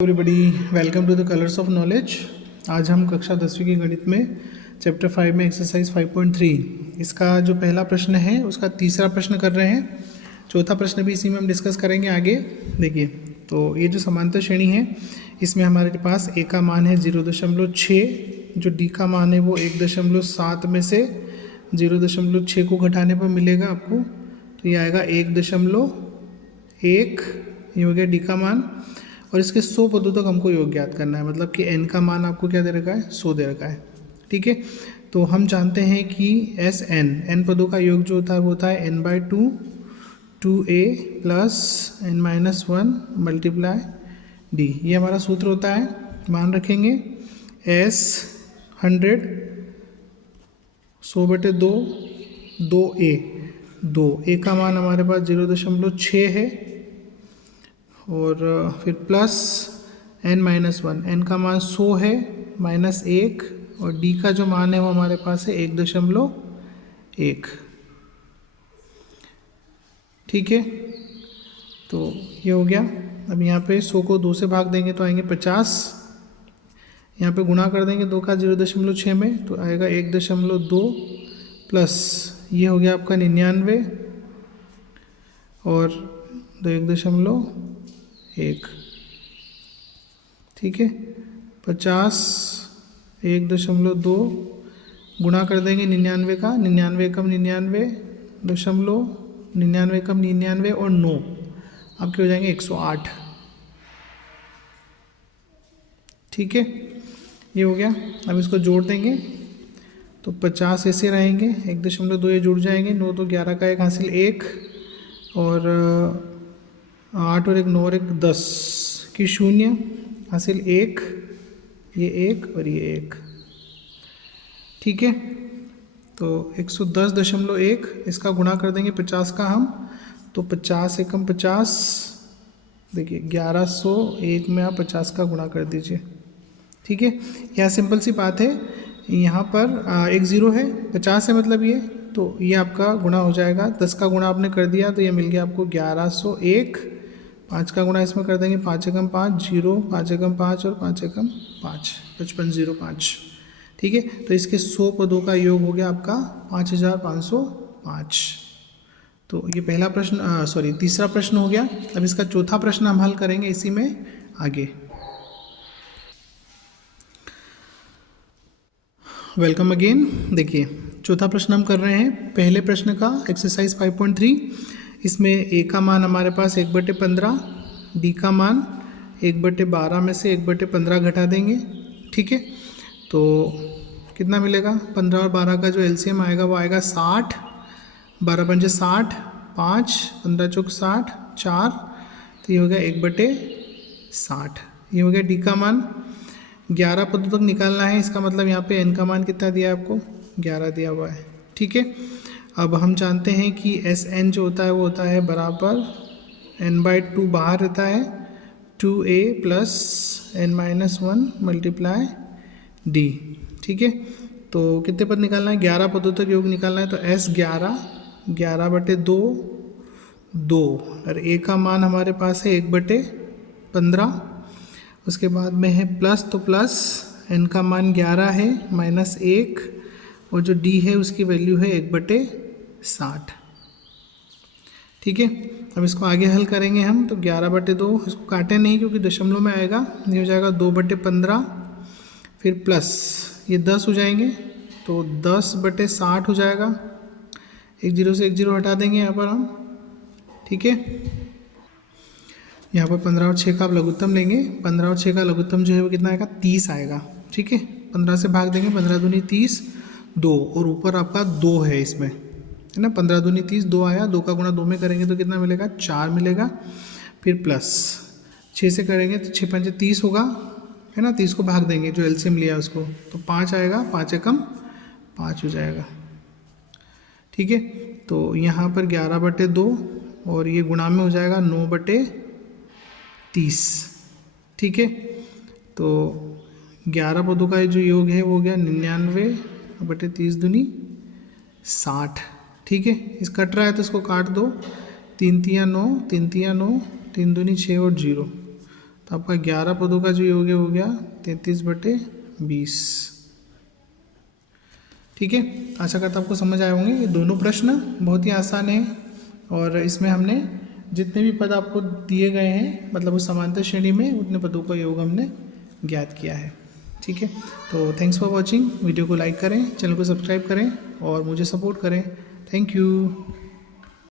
Everybody welcome to the colours of knowledge. आज हम कक्षा 10वीं की गणित में चैप्टर 5 में एक्सरसाइज 5.3 इसका जो पहला प्रश्न है उसका तीसरा प्रश्न कर रहे हैं। चौथा प्रश्न भी इसी में हम डिस्कस करेंगे आगे। देखिए, तो ये जो समांतर श्रेणी है इसमें हमारे पास ए का मान है 0.6, जो डी का मान है वो 1.7 में से 0.6 को घटाने पर मिलेगा आपको, तो ये आएगा 1.1। ये हो गया डी का मान। और इसके 100 पदों तक हमको योग ज्ञात करना है, मतलब कि n का मान आपको क्या दे रखा है, 100 दे रखा है। ठीक है, तो हम जानते हैं कि n पदों का योग जो होता है वो होता है n/2 2a plus n-1 multiply d। ये हमारा सूत्र होता है। मान रखेंगे s 100/2 2a का मान हमारे पास 0.6 है, और फिर प्लस n-1, n का मान 100 है, -1, और d का जो मान है वो हमारे पास है 1.1। ठीक है, तो ये हो गया। अब यहाँ पे 100 को 2 से भाग देंगे तो आएंगे 50। यहाँ पे गुणा कर देंगे 2 का 0.6 में तो आएगा 1.2 प्लस ये हो गया आपका 99 और 1.1। ठीक है, 50 1.2 गुणा कर देंगे 99 का, 99 कम 99 99 कम 99 और 9 आपके हो जाएंगे 108। ठीक है, ये हो गया। अब इसको जोड़ देंगे तो 50 ऐसे रहेंगे, 1.2 ये जुड़ जाएंगे, 9 तो 11 का 1 हासिल 1, और 8 और 1 9 और 1 10 की 0 हासिल 1, ये 1 और ये 1। ठीक है, तो 110.1 इसका गुणा कर देंगे 50 का हम, तो 50 एकम 50, देखिए 1101 में आप 50 का गुणा कर दीजिए। ठीक है, यह सिंपल सी बात है। यहाँ पर एक 0 है, 50 है मतलब ये, तो ये आपका गुणा हो जाएगा। 10 का गुणा आपने कर दिया तो ये मिल गया आपको 1101। 5 का गुणा इसमें कर देंगे, 5 एकम 5 0, 5 एकम 5 और 5 एकम 5 5505। ठीक है, तो इसके 100 पदों का योग हो गया आपका 5505। तो ये पहला प्रश्न तीसरा प्रश्न हो गया। अब इसका चौथा प्रश्न हम हल करेंगे इसी में आगे। Welcome again. देखिए, चौथा प्रश्न हम कर रहे हैं पहले प्रश्न का, एक्सरसाइज 5.3। इसमें ए का मान हमारे पास 1/15, डी का मान 1/12 में से 1/15 घटा देंगे। ठीक है, तो कितना मिलेगा, 15 और 12 का जो एलसीएम आएगा वो आएगा 60। 12 पंजे 60, 5 15 चौक 60, 4, तो ये हो गया 1/60। ये हो गया डी का मान। 11 पदों तक निकालना है, इसका मतलब यहाँ पे n का मान कितना दिया है आपको, 11 दिया हुआ है। ठीक है, अब हम जानते हैं कि Sn जो होता है वो होता है बराबर n/2 बाहर रहता है 2a plus n-1 multiply d। ठीक है, तो कितने पद निकालना है, 11 पदों तक योग निकालना है, तो S 11/2 2, और a का मान हमारे पास है 1/15। उसके बाद में है प्लस, तो प्लस n का मान 11 है, -1, और जो d है उसकी वैल्यू है 1/60। ठीक है, अब इसको आगे हल करेंगे हम, तो 11/2 इसको काटे नहीं क्योंकि दशमलव में आएगा, ये हो जाएगा 2/15, फिर प्लस ये 10 हो जाएंगे तो 10/60 हो जाएगा। 1 0 से 1 0 हटा देंगे यहाँ पर हम। ठीक है, यहाँ पर 15 और 6 का आप लघुत्तम लेंगे, 15 और 6 का लघुत्तम जो है वो कितना आएगा, 30 आएगा। ठीक है, 15 से भाग देंगे, 15 दूनी 30, 2, और ऊपर आपका 2 है इसमें, है ना, 15 दूनी 30, 2 आया, 2 का गुणा 2 में करेंगे तो कितना मिलेगा, 4 मिलेगा। फिर प्लस 6 से करेंगे तो 6 पंजे 30 होगा, है ना, 30 को भाग देंगे जो एलसीएम लिया उसको, तो 5 आएगा, 5 एकम 5 हो जाएगा। ठीक है, तो यहाँ पर 11/2 और ये गुणा में हो जाएगा 9/30। ठीक है, तो 11 पदों का जो योग है वो हो गया 99/30 दूनी 60। ठीक है, इस कट रहा है तो इसको काट दो, 3 तिया 9, 3 तिया 9, 3 दूनी 6 और 0, तो आपका 11 पदों का जो योग हो गया 33/20। ठीक है, आशा करता आपको समझ आए होंगे। ये दोनों प्रश्न बहुत ही आसान है और इसमें हमने जितने भी पद आपको दिए गए हैं मतलब उस समांतर श्रेणी में उतने पदों का योग हमने ज्ञात किया है। ठीक है, तो थैंक्स फॉर वॉचिंग। वीडियो को लाइक करें, चैनल को सब्सक्राइब करें और मुझे सपोर्ट करें। Thank you.